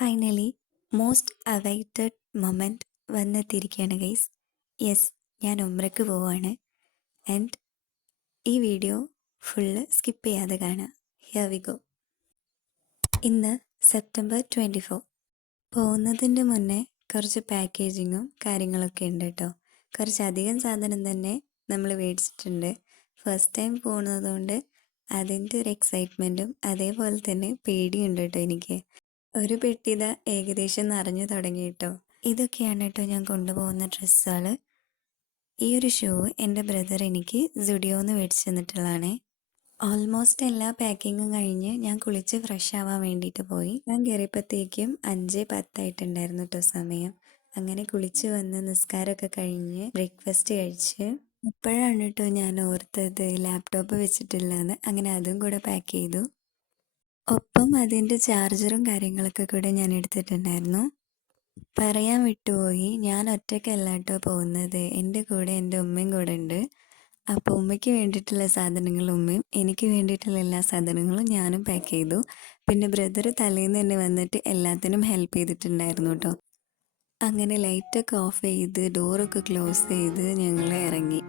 Finally most awaited moment വന്നെത്തിയിരിക്കുകയാണ് guys. Yes, ഞാൻ ഉംറയ്ക്ക് പോവാണ്. ആൻഡ് ഈ വീഡിയോ ഫുള്ള് സ്കിപ്പ് ചെയ്യാതെ കാണാം. Here we go. ഇന്ന് സെപ്റ്റംബർ 24. പോകുന്നതിൻ്റെ മുന്നേ കുറച്ച് പാക്കേജിങ്ങും കാര്യങ്ങളൊക്കെ ഉണ്ട് കേട്ടോ. കുറച്ചധികം സാധനം തന്നെ നമ്മൾ മേടിച്ചിട്ടുണ്ട്. ഫസ്റ്റ് ടൈം പോകുന്നതുകൊണ്ട് അതിൻ്റെ ഒരു എക്സൈറ്റ്മെൻറ്റും അതേപോലെ തന്നെ പേടിയുണ്ട് കേട്ടോ എനിക്ക്. ഒരു പെട്ടിത ഏകദേശം നിറഞ്ഞു തുടങ്ങി കേട്ടോ. ഇതൊക്കെയാണ് കേട്ടോ ഞാൻ കൊണ്ടുപോകുന്ന ഡ്രസ്സുകൾ. ഈ ഒരു ഷൂ എൻ്റെ ബ്രദർ എനിക്ക് സുഡിയോന്ന് മേടിച്ചു തന്നിട്ടുള്ളതാണ്. ഓൾമോസ്റ്റ് എല്ലാ പാക്കിങ്ങും കഴിഞ്ഞ് ഞാൻ കുളിച്ച് ഫ്രഷ് ആവാൻ വേണ്ടിയിട്ട് പോയി. ഞാൻ കയറിയപ്പോഴത്തേക്കും 5:10 കേട്ടോ സമയം. അങ്ങനെ കുളിച്ച് വന്ന് നിസ്കാരമൊക്കെ കഴിഞ്ഞ് ബ്രേക്ക്ഫാസ്റ്റ് കഴിച്ച് ഇപ്പോഴാണ് കേട്ടോ ഞാൻ ഓർത്തത് ലാപ്ടോപ്പ് വെച്ചിട്ടില്ലെന്ന്. അങ്ങനെ അതും കൂടെ പാക്ക് ചെയ്തു. ഒപ്പം അതിൻ്റെ ചാർജറും കാര്യങ്ങളൊക്കെ കൂടെ ഞാൻ എടുത്തിട്ടുണ്ടായിരുന്നു. പറയാൻ വിട്ടുപോയി, ഞാൻ ഒറ്റയ്ക്കല്ല കേട്ടോ പോകുന്നത്. എൻ്റെ കൂടെ എൻ്റെ ഉമ്മയും കൂടെ ഉണ്ട്. അപ്പോൾ ഉമ്മയ്ക്ക് വേണ്ടിയിട്ടുള്ള സാധനങ്ങൾ ഉമ്മയും, എനിക്ക് വേണ്ടിയിട്ടുള്ള എല്ലാ സാധനങ്ങളും ഞാനും പാക്ക് ചെയ്തു. പിന്നെ ബ്രദർ തലേന്ന് തന്നെ വന്നിട്ട് എല്ലാത്തിനും ഹെൽപ്പ് ചെയ്തിട്ടുണ്ടായിരുന്നു കേട്ടോ. അങ്ങനെ ലൈറ്റൊക്കെ ഓഫ് ചെയ്ത് ഡോറൊക്കെ ക്ലോസ് ചെയ്ത് ഞങ്ങൾ ഇറങ്ങി.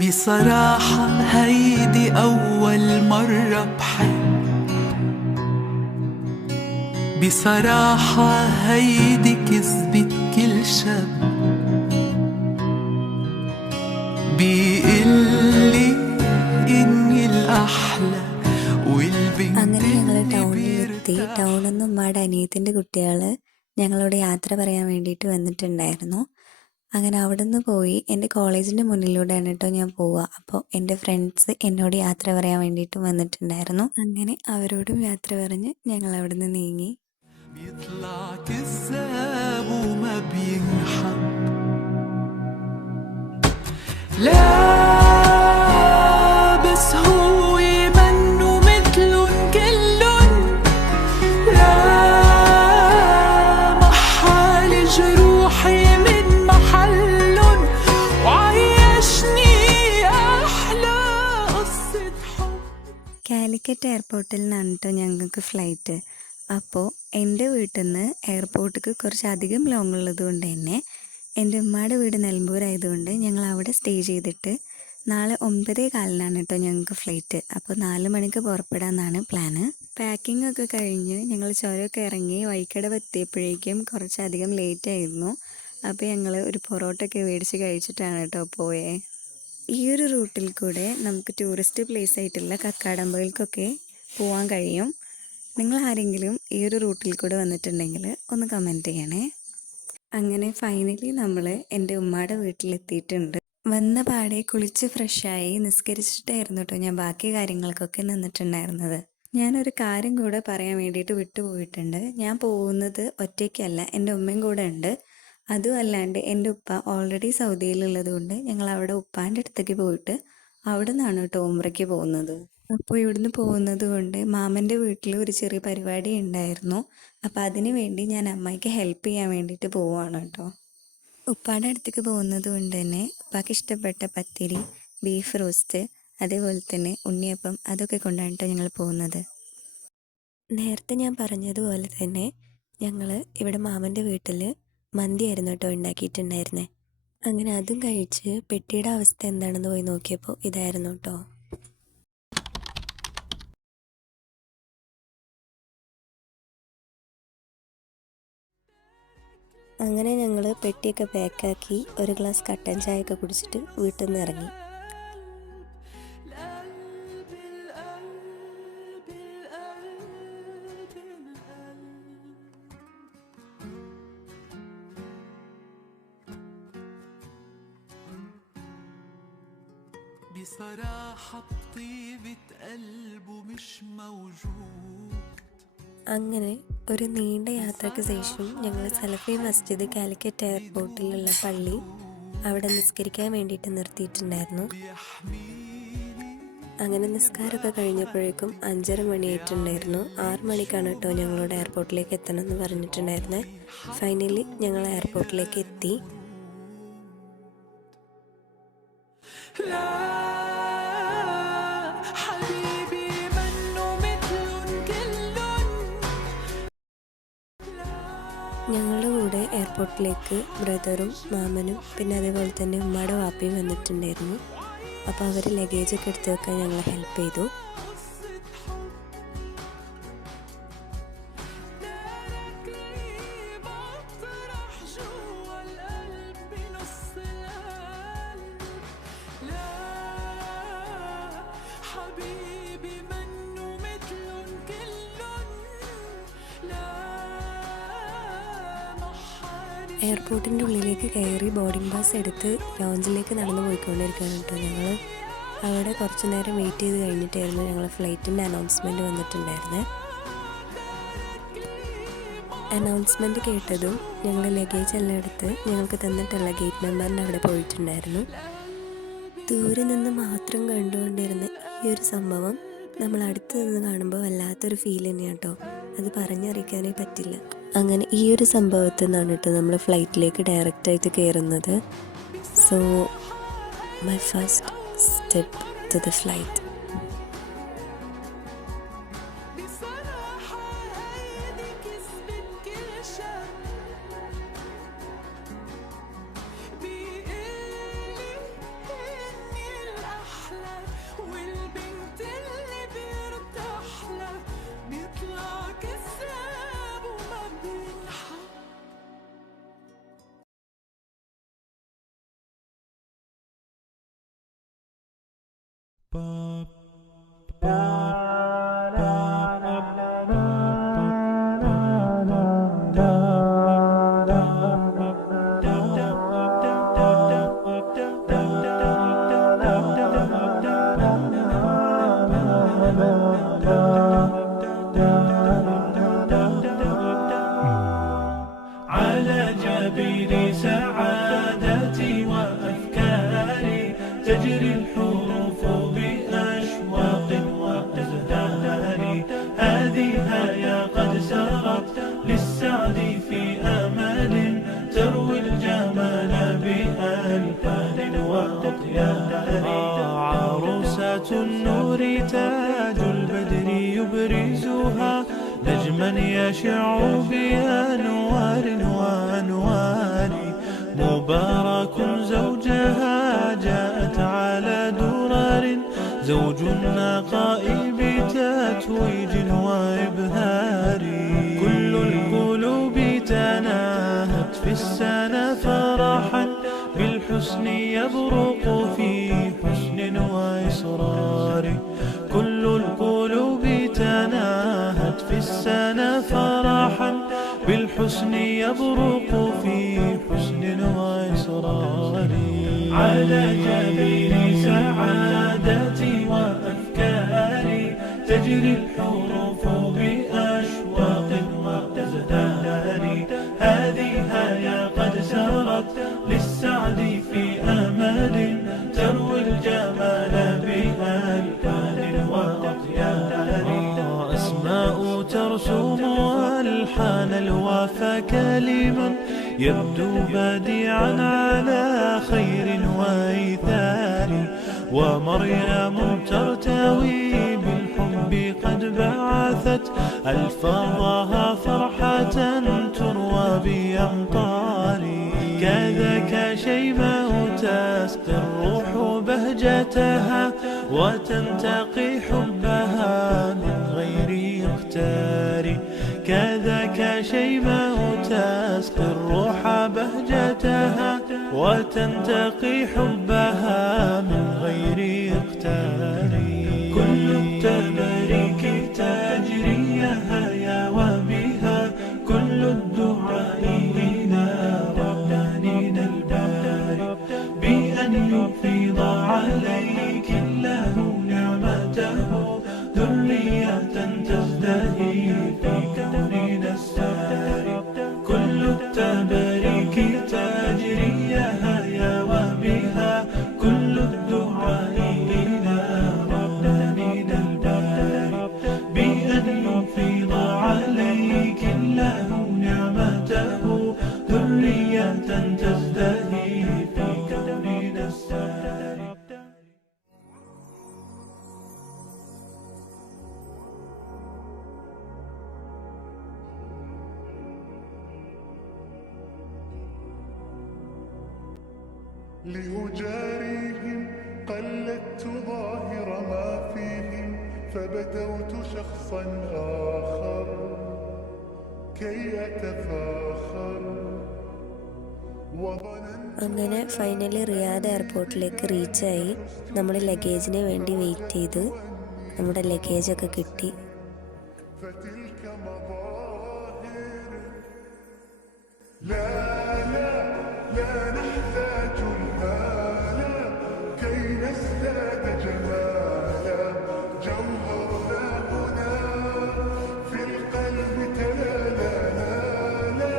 بصراحة هيدي أول مرة بحب. بصراحة هيدي كذبة كل شب بيقلي إني الأحلى والبنت അങ്ങനെ ഞങ്ങൾ ടൗണിലെത്തി. ടൗണിൽ നിന്ന് ഉമ്മയുടെ അനിയത്തിൻ്റെ കുട്ടികൾ ഞങ്ങളോട് യാത്ര പറയാൻ വേണ്ടിയിട്ട് വന്നിട്ടുണ്ടായിരുന്നു. അങ്ങനെ അവിടെ നിന്ന് പോയി എൻ്റെ കോളേജിൻ്റെ മുന്നിലൂടെയാണ് കേട്ടോ ഞാൻ പോവുക. അപ്പോൾ എൻ്റെ ഫ്രണ്ട്സ് എന്നോട് യാത്ര പറയാൻ വേണ്ടിയിട്ടും വന്നിട്ടുണ്ടായിരുന്നു. അങ്ങനെ അവരോടും യാത്ര പറഞ്ഞ് ഞങ്ങൾ അവിടെ നിന്ന് നീങ്ങി. കാലിക്കറ്റ് എയർപോർട്ടിൽ നിന്നാണ് കേട്ടോ ഞങ്ങൾക്ക് ഫ്ലൈറ്റ്. അപ്പോൾ എൻ്റെ വീട്ടിൽ നിന്ന് എയർപോർട്ടിക്ക് കുറച്ചധികം ലോങ് ഉള്ളത് കൊണ്ട് തന്നെ എൻ്റെ ഉമ്മയുടെ വീട് നിലമ്പൂരായതുകൊണ്ട് ഞങ്ങൾ അവിടെ സ്റ്റേ ചെയ്തിട്ട് നാളെ 9:15 കേട്ടോ ഞങ്ങൾക്ക് ഫ്ലൈറ്റ്. അപ്പോൾ 4 മണിക്ക് പുറപ്പെടാമെന്നാണ് പ്ലാന്. പാക്കിംഗ് ഒക്കെ കഴിഞ്ഞ് ഞങ്ങൾ ചുരമൊക്കെ ഇറങ്ങി വഴിക്കടവ് എത്തിയപ്പോഴേക്കും കുറച്ചധികം ലേറ്റ് ആയിരുന്നു. അപ്പോൾ ഞങ്ങൾ ഒരു പൊറോട്ടയൊക്കെ മേടിച്ച് കഴിച്ചിട്ടാണ് കേട്ടോ പോയേ. ഈ ഒരു റൂട്ടിൽ കൂടെ നമുക്ക് ടൂറിസ്റ്റ് പ്ലേസ് ആയിട്ടുള്ള കക്കാടമ്പകൾക്കൊക്കെ പോകാൻ കഴിയും. നിങ്ങൾ ആരെങ്കിലും ഈ ഒരു റൂട്ടിൽ കൂടെ വന്നിട്ടുണ്ടെങ്കിൽ ഒന്ന് കമൻറ്റ് ചെയ്യണേ. അങ്ങനെ ഫൈനലി നമ്മൾ എൻ്റെ ഉമ്മയുടെ വീട്ടിലെത്തിയിട്ടുണ്ട്. വന്ന പാടെ കുളിച്ച് ഫ്രഷായി നിസ്കരിച്ചിട്ടായിരുന്നു കേട്ടോ ഞാൻ ബാക്കി കാര്യങ്ങൾക്കൊക്കെ നിന്നിട്ടുണ്ടായിരുന്നത്. ഞാനൊരു കാര്യം കൂടെ പറയാൻ വേണ്ടിയിട്ട് വിട്ടുപോയിട്ടുണ്ട്. ഞാൻ പോകുന്നത് ഒറ്റയ്ക്കല്ല, എൻ്റെ ഉമ്മയും കൂടെ ഉണ്ട്. അതും അല്ലാണ്ട് എൻ്റെ ഉപ്പ ഓൾറെഡി സൗദിയിലുള്ളത് കൊണ്ട് ഞങ്ങൾ അവിടെ ഉപ്പാൻ്റെ അടുത്തേക്ക് പോയിട്ട് അവിടെ നിന്നാണ് കേട്ടോ ഉംറയ്ക്ക് പോകുന്നത്. അപ്പോൾ ഇവിടുന്ന് പോകുന്നത് കൊണ്ട് മാമൻ്റെ വീട്ടിൽ ഒരു ചെറിയ പരിപാടി ഉണ്ടായിരുന്നു. അപ്പോൾ അതിന് വേണ്ടി ഞാൻ അമ്മയ്ക്ക് ഹെൽപ്പ് ചെയ്യാൻ വേണ്ടിയിട്ട് പോവുകയാണ് കേട്ടോ. ഉപ്പാൻ്റെ അടുത്തേക്ക് പോകുന്നത് കൊണ്ട് തന്നെ ഉപ്പാക്ക് ഇഷ്ടപ്പെട്ട പത്തിരി, ബീഫ് റോസ്റ്റ്, അതേപോലെ തന്നെ ഉണ്ണിയപ്പം അതൊക്കെ കൊണ്ടാണ് കേട്ടോ ഞങ്ങൾ പോകുന്നത്. നേരത്തെ ഞാൻ പറഞ്ഞതുപോലെ തന്നെ ഞങ്ങൾ ഇവിടെ മാമൻ്റെ വീട്ടിൽ മന്തിയായിരുന്നു കേട്ടോ ഉണ്ടാക്കിയിട്ടുണ്ടായിരുന്നേ. അങ്ങനെ അതും കഴിച്ച് പെട്ടിയുടെ അവസ്ഥ എന്താണെന്ന് പോയി നോക്കിയപ്പോൾ ഇതായിരുന്നു കേട്ടോ. അങ്ങനെ ഞങ്ങൾ പെട്ടിയൊക്കെ പാക്കാക്കി ഒരു ഗ്ലാസ് കട്ടൻ ചായയൊക്കെ കുടിച്ചിട്ട് വീട്ടിൽ നിന്ന് ഇറങ്ങി. അങ്ങനെ ഒരു നീണ്ട യാത്രയ്ക്ക് ശേഷം ഞങ്ങൾ സലഫി മസ്ജിദ് കാലിക്കറ്റ് എയർപോർട്ടിലുള്ള പള്ളി അവിടെ നിസ്കരിക്കാൻ വേണ്ടിയിട്ട് നിർത്തിയിട്ടുണ്ടായിരുന്നു. അങ്ങനെ നിസ്കാരമൊക്കെ കഴിഞ്ഞപ്പോഴേക്കും 5:30 മണിയായിട്ടുണ്ടായിരുന്നു. 6 മണിക്കാണ് കേട്ടോ ഞങ്ങളോട് എയർപോർട്ടിലേക്ക് എത്തണമെന്ന് പറഞ്ഞിട്ടുണ്ടായിരുന്നത്. ഫൈനലി ഞങ്ങൾ എയർപോർട്ടിലേക്ക് എത്തി. ഞങ്ങളുടെ കൂടെ എയർപോർട്ടിലേക്ക് ബ്രദറും മാമനും പിന്നെ അതേപോലെ തന്നെ ഉമ്മയുടെ വാപ്പയും വന്നിട്ടുണ്ടായിരുന്നു. അപ്പോൾ അവർ ലഗേജൊക്കെ എടുത്ത് വെക്കാൻ ഞങ്ങളെ ഹെൽപ്പ് ചെയ്തു. എയർപോർട്ടിൻ്റെ ഉള്ളിലേക്ക് കയറി ബോർഡിംഗ് പാസ് എടുത്ത് ലോഞ്ചിലേക്ക് നടന്നു പോയിക്കൊണ്ടിരിക്കുകയാണ് കേട്ടോ. ഞങ്ങൾ അവിടെ കുറച്ച് നേരം വെയിറ്റ് ചെയ്ത് കഴിഞ്ഞിട്ടായിരുന്നു ഞങ്ങൾ ഫ്ലൈറ്റിൻ്റെ അനൗൺസ്മെൻറ്റ് വന്നിട്ടുണ്ടായിരുന്നത്. അനൗൺസ്മെൻറ്റ് കേട്ടതും ഞങ്ങൾ ലഗേജ് എല്ലാം എടുത്ത് ഞങ്ങൾക്ക് തന്നിട്ടുള്ള ഗേറ്റ് നമ്പറിൻ്റെ അവിടെ പോയിട്ടുണ്ടായിരുന്നു. ദൂരെ നിന്ന് മാത്രം കണ്ടുകൊണ്ടിരുന്ന ഈ ഒരു സംഭവം നമ്മൾ അടുത്ത് നിന്ന് കാണുമ്പോൾ വല്ലാത്തൊരു ഫീൽ തന്നെയാണ് കേട്ടോ. അത് പറഞ്ഞറിയിക്കാനേ പറ്റില്ല. അങ്ങനെ ഈ ഒരു സംഭവത്തിൽ നിന്നാണ് കേട്ടോ നമ്മൾ ഫ്ലൈറ്റിലേക്ക് ഡയറക്റ്റായിട്ട് കയറുന്നത്. So my first step to the flight. على جبين سعادتي وأفكاري تجري الحروف بأشواق وأزهار. هذه هيا قد سرت للسعد في أمل تروي الجمال بألفان وأطيار. عروسة النور تاج البدر يبرزها نجما يشع بأنوار وأنوار. مبارك زوجها جاءت على درر زوج النقاء بتتويج وإبهار. كل القلوب تناهت في السنة فرحا بالحسن يبرق في حسن وإصرار. كل القلوب تناهت في السنة فرحا بالحسن يبرق في حسن وإصرار. على جبين سعادتي وأفكاري تجري الحروف بأشواق وأزهار. هذه هيا قد سرت للسعد في أمل تروي الجمال بألفان وأطيار. أسماء ترسم ألحان الوفا كلما يبدو بديعا على خير وإيثار. ومريم ترتوي بالحب قد بعثت ألفاظها فرحة تروى بأمطار. كذاك شيماء تسقي الروح بهجتها وتنتقي حبها من غير اختار. كذاك شيماء تسقي الروح بهجتها وتنتقي حبها من غير اختار. كل التباريك تجري هيا وبها كل الدعاء إلى ربانين الباري بأن يفيض عليك الله نعمته ذرية تزدهي في كوننا الساري. كل التباريك تجري هيا وبها كل الدعاء إلى ربانين الباري بأن يفيض عليك الله نعمته ذرية تزدهي في كوننا الساري. لأجاريهم قلدت ظاهر ما فيهم فبدوت شخصا آخر كي أتفاخر وظننت അങ്ങനെ ഫൈനലി റിയാദ് എയർപോർട്ടിലേക്ക് റീച്ചായി. നമ്മൾ ലഗേജിന് വേണ്ടി വെയിറ്റ് ചെയ്ത് നമ്മുടെ ലഗേജൊക്കെ കിട്ടി. فتلك مظاهر لا لا لا نحتاج المال كي نزداد جمالا جوهرنا هنا في القلب تلالا لا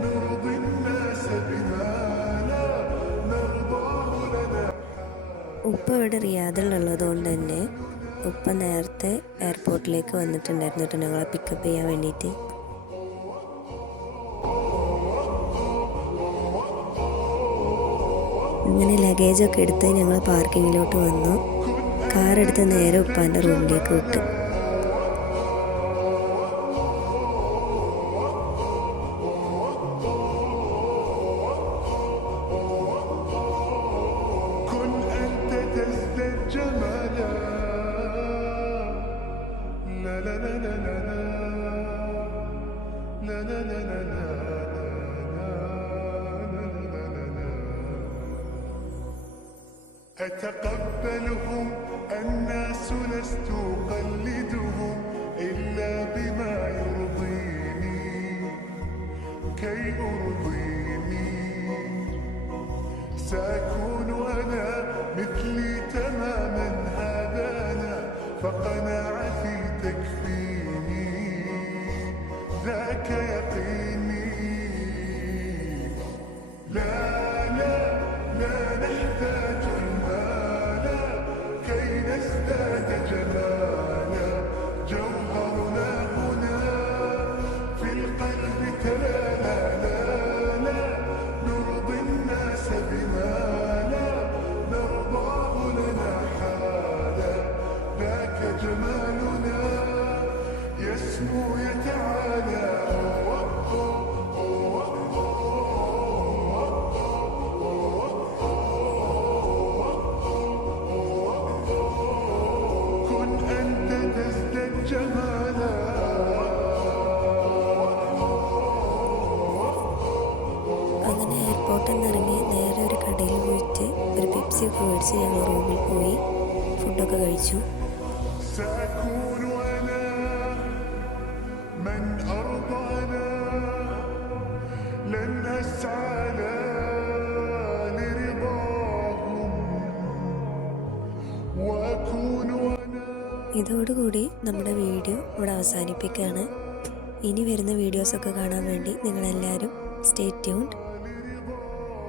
نرضي الناس بما لا نرضاه لنا ഉപ്പ ഇവിടെ റിയാദിലുള്ളത് കൊണ്ട് തന്നെ ഉപ്പ നേരത്തെ എയർപോർട്ടിലേക്ക് വന്നിട്ടുണ്ടായിരുന്നു കേട്ടോ, ഞങ്ങളെ പിക്കപ്പ് ചെയ്യാൻ വേണ്ടിയിട്ട്. ഇങ്ങനെ ലഗേജൊക്കെ എടുത്ത് ഞങ്ങൾ പാർക്കിങ്ങിലോട്ട് വന്നു. കാറെടുത്ത് നേരെ ഉപ്പാൻ്റെ റൂമിലേക്ക് വിട്ടു. كن أنت تزداد جمالا لا لا لا لا لا لا لا لا لا لا أتقبلهم الناس لست أقلدهم إلا بما يرضيني كي أرضيني سأكون أنا مثلي تماما هذا أنا فقناعتي تكفيني ذاك يقيني لا لا لا نحتاج المال كي نزداد جمالا جوهرنا هنا في القلب تلالا لا نرضي الناس بما لا نرضاه لنا حالا ذاك جمالنا يسمو يتعالى كن أنت تزداد جمالا അങ്ങനെ എയർപോർട്ടിൽ നിന്ന് ഇറങ്ങി നേരെ ഒരു കടയിൽ പോയിട്ട് ഒരു പെപ്സി ഒക്കെ മേടിച്ച് ഞങ്ങൾ റൂമിൽ പോയി ഫുഡൊക്കെ കഴിച്ചു. سأكون أنا من أرضانا لن أسعى لا لرضاهم وأكون أنا ഇതോടുകൂടി നമ്മുടെ വീഡിയോ ഇവിടെ അവസാനിപ്പിക്കുകയാണ്. ഇനി വരുന്ന വീഡിയോസൊക്കെ കാണാൻ വേണ്ടി നിങ്ങളെല്ലാവരും സ്റ്റേ ട്യൂൺഡ്.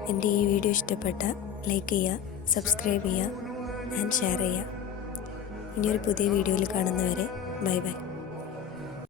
എൻ്റെ ഈ വീഡിയോ ഇഷ്ടപ്പെട്ട ലൈക്ക് ചെയ്യുക, സബ്സ്ക്രൈബ് ചെയ്യുക ആൻഡ് ഷെയർ ചെയ്യുക. ഇനിയൊരു പുതിയ വീഡിയോയിൽ കാണുന്നവരെ ബൈ ബൈ.